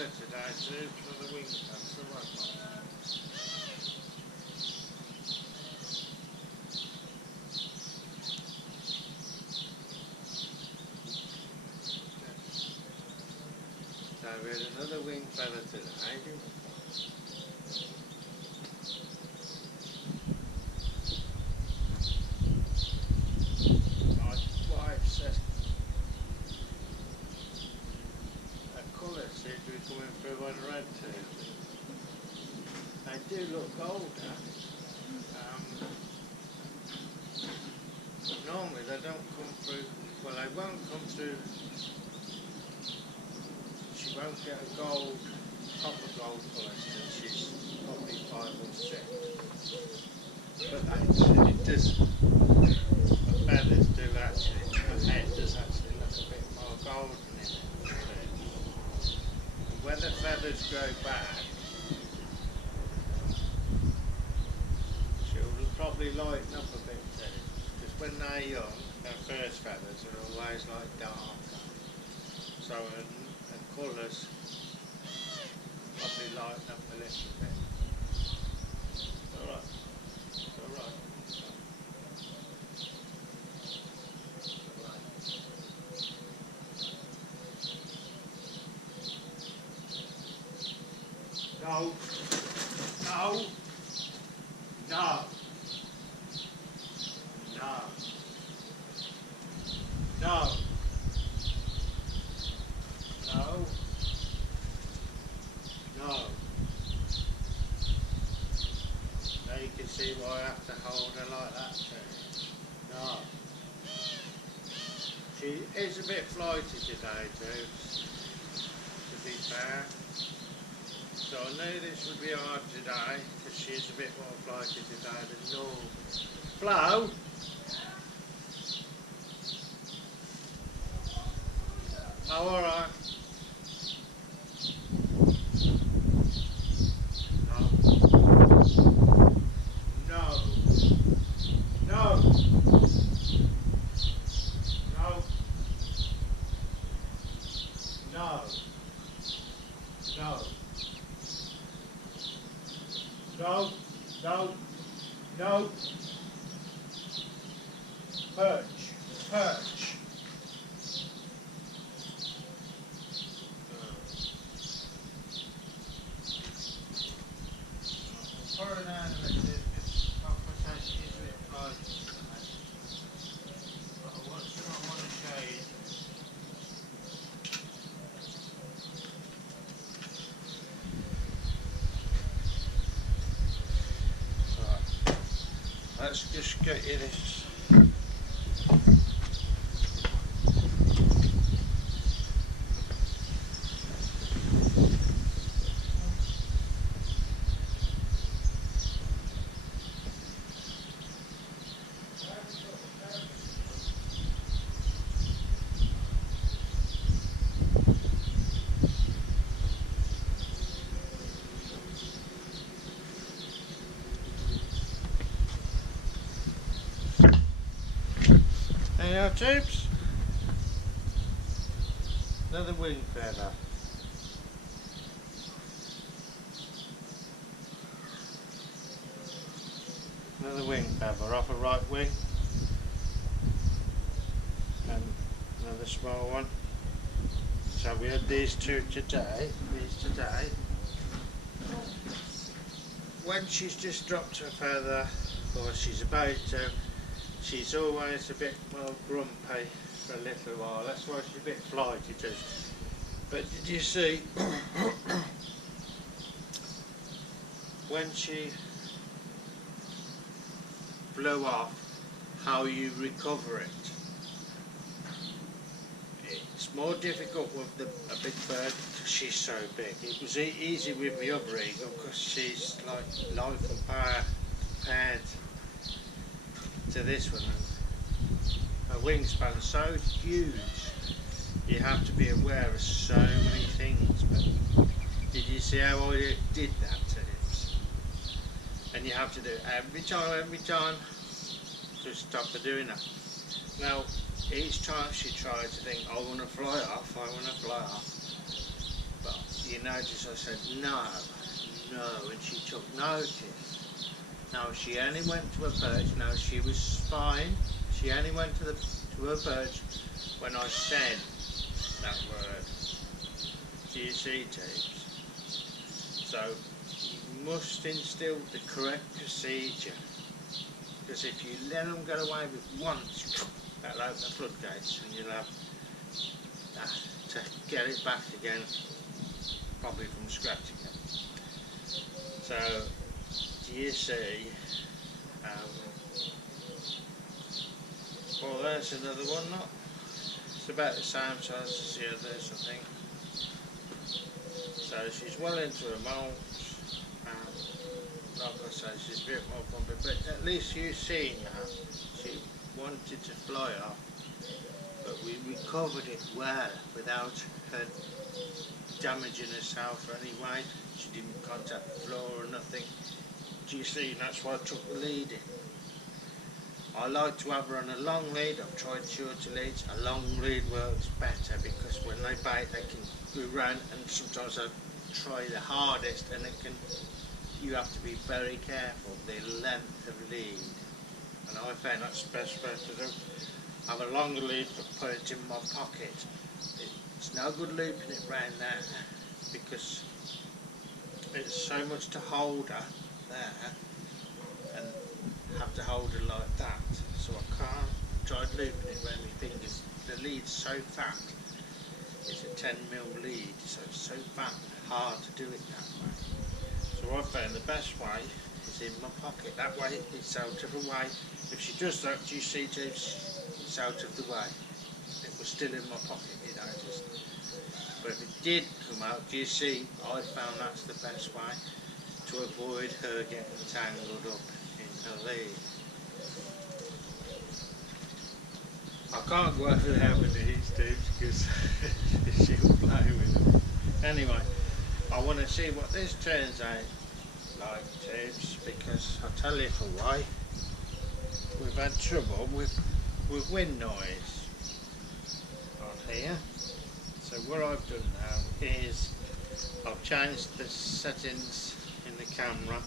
feather today too for the wing cuts, the right one. So we had another wing feather today, didn't we? My wife says a colour seems to be coming through on red too. They do look older. Normally they don't come through, well they won't come through, she won't get a gold, proper gold colour till she's probably 5 or 6. But actually it does, the feathers do actually, the head does actually look a bit more golden in it too. And when the feathers grow back, she'll probably lighten up a bit too. When they're young, their first feathers are always like darker, so and colours probably lighten up a little bit. Alright, alright. No, no, no. No. No. No. Now you can see why I have to hold her like that too. No. She is a bit flighty today too, to be fair. So I knew this would be hard today, because she is a bit more flighty today than normal. Flo? Oh, alright. No. No. No. No. No. No. No. No. No. Perch. Perch. For an animal, this conversation is a bit flighty. But I want to show you. Right. Let's just get you this. There you are, tubes. Another wing feather. Another wing feather off a right wing. And another small one. So we had these two today. When she's just dropped her feather, or she's about to, she's always a bit more grumpy for a little while. That's why she's a bit flighty too. But did you see when she blew off, how you recover it? It's more difficult with a big bird because she's so big. It was easy with the other eagle because she's like life and power compared to this one. Her wingspan's so huge, you have to be aware of so many things. But did you see how I did that to it? And you have to do it every time to stop her doing that. Now, each time she tries to think, I want to fly off, but you notice I said no, and she took notice. No, she only went to her perch. No, she was fine. She only went to her perch when I said that word. Do you see, tapes? So you must instill the correct procedure, because if you let them get away with once, that'll open the floodgates, and you'll have to get it back again, probably from scratch again. So, do you see? Well, there's another one. Not. It's about the same size as the others, I think. So she's well into her molds. Like I say, she's a bit more bumpy, but at least you've seen her. She wanted to fly off, but we recovered it well without her damaging herself or any way. She didn't contact the floor or nothing. Do you see? That's why I took the lead in. I like to have her on a long lead. I've tried shorter leads. A long lead works better because when they bite they can go round, and sometimes I try the hardest, and you have to be very careful the length of lead, and I found that's the best way to do. Have a longer lead but put it in my pocket. It's no good looping it round there because it's so much to hold her there and have to hold her like that, so I can't try looping it around my fingers. The lead's so fat, it's a 10mm lead, so it's so fat and hard to do it that way. So I found the best way is in my pocket. That way it's out of the way. If she does that, do you see, it's out of the way. It was still in my pocket, you noticed. But if it did come out, do you see, I found that's the best way to avoid her getting tangled up in her lead. I can't go over there with these tubes because she'll play with them. Anyway, I want to see what this turns out like, tubes, because I'll tell you for why. We've had trouble with wind noise on here. So what I've done now is I've changed the settings in the camera,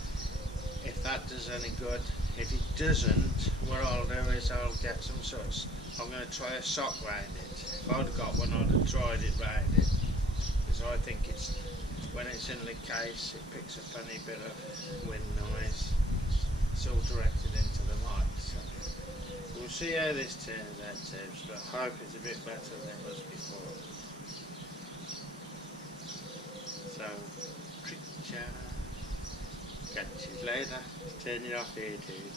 if that does any good. If it doesn't, what I'll do is I'll get some sorts. I'm going to try a sock round it. If I'd have got one, I'd have tried it round it, because I think it's, when it's in the case, it picks up any bit of wind noise. It's all directed into the mic. So we'll see how this turns out, tubes, but I hope it's a bit better than it was before. So, catch you later. Turn it off here, dude.